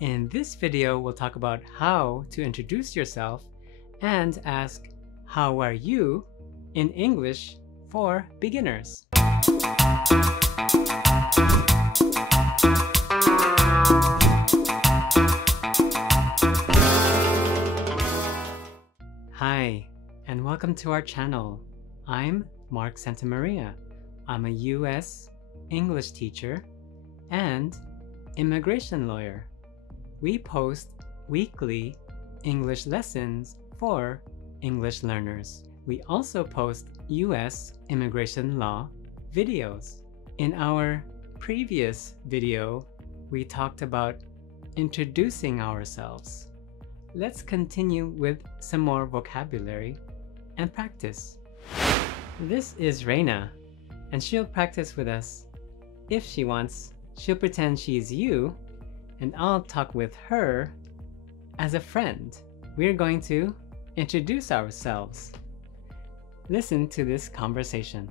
In this video, we'll talk about how to introduce yourself and ask, "How are you?" in English for beginners. Hi, and welcome to our channel. I'm Mark Santamaria. I'm a U.S. English teacher and immigration lawyer. We post weekly English lessons for English learners. We also post U.S. immigration law videos. In our previous video, we talked about introducing ourselves. Let's continue with some more vocabulary and practice. This is Reina, and she'll practice with us. If she wants, she'll pretend she's you, and I'll talk with her as a friend. We're going to introduce ourselves. Listen to this conversation.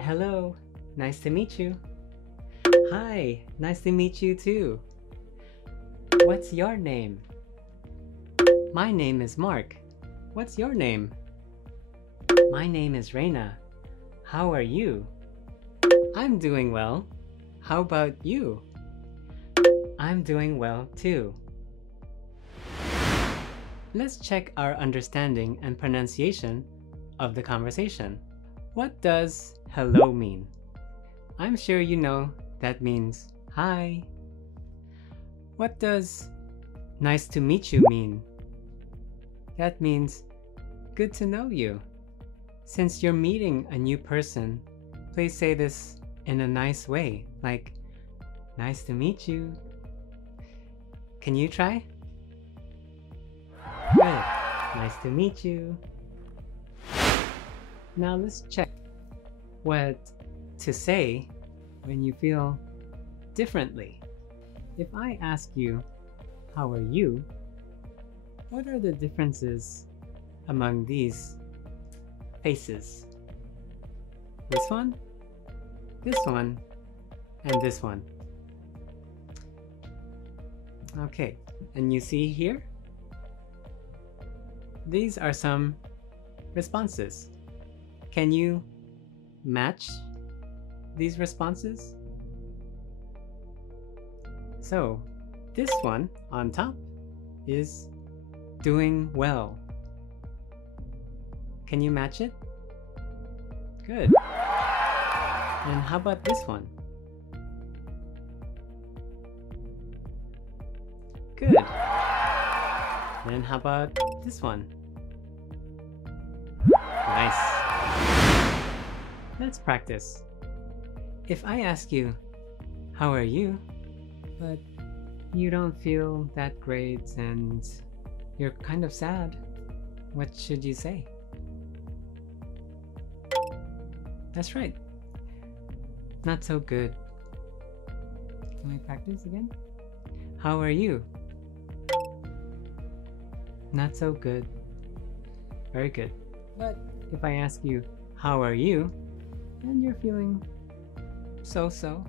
Hello, nice to meet you. Hi, nice to meet you too. What's your name? My name is Mark. What's your name? My name is Reina. How are you? I'm doing well. How about you? I'm doing well too. Let's check our understanding and pronunciation of the conversation. What does hello mean? I'm sure you know that means hi. What does nice to meet you mean? That means good to know you. Since you're meeting a new person, please say this in a nice way, like nice to meet you. Can you try? Good. Nice to meet you. Now let's check what to say when you feel differently. If I ask you, how are you? What are the differences among these faces? This one, and this one. Okay, and you see here? These are some responses. Can you match these responses? So, this one on top is doing well. Can you match it? Good. And how about this one? Good. Then how about this one? Nice. Let's practice. If I ask you, how are you? But you don't feel that great and you're kind of sad, what should you say? That's right. Not so good. Can we practice again? How are you? Not so good. Very good. But if I ask you, how are you? And you're feeling so-so,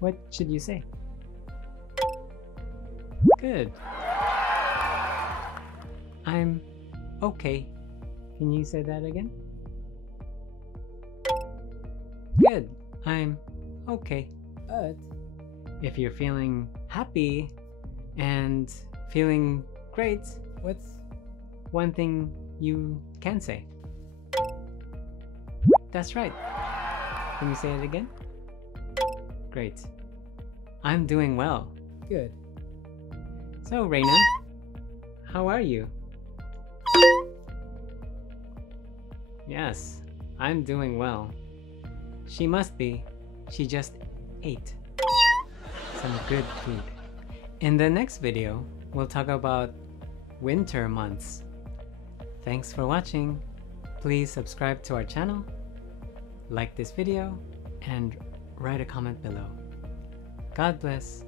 what should you say? Good. I'm okay. Can you say that again? Good. I'm okay. But if you're feeling happy and feeling great, what's one thing you can say? That's right. Can you say it again? Great. I'm doing well. Good. So, Reina, how are you? Yes, I'm doing well. She must be. She just ate some good food. In the next video, we'll talk about winter months. Thanks for watching. Please subscribe to our channel, like this video, and write a comment below. God bless.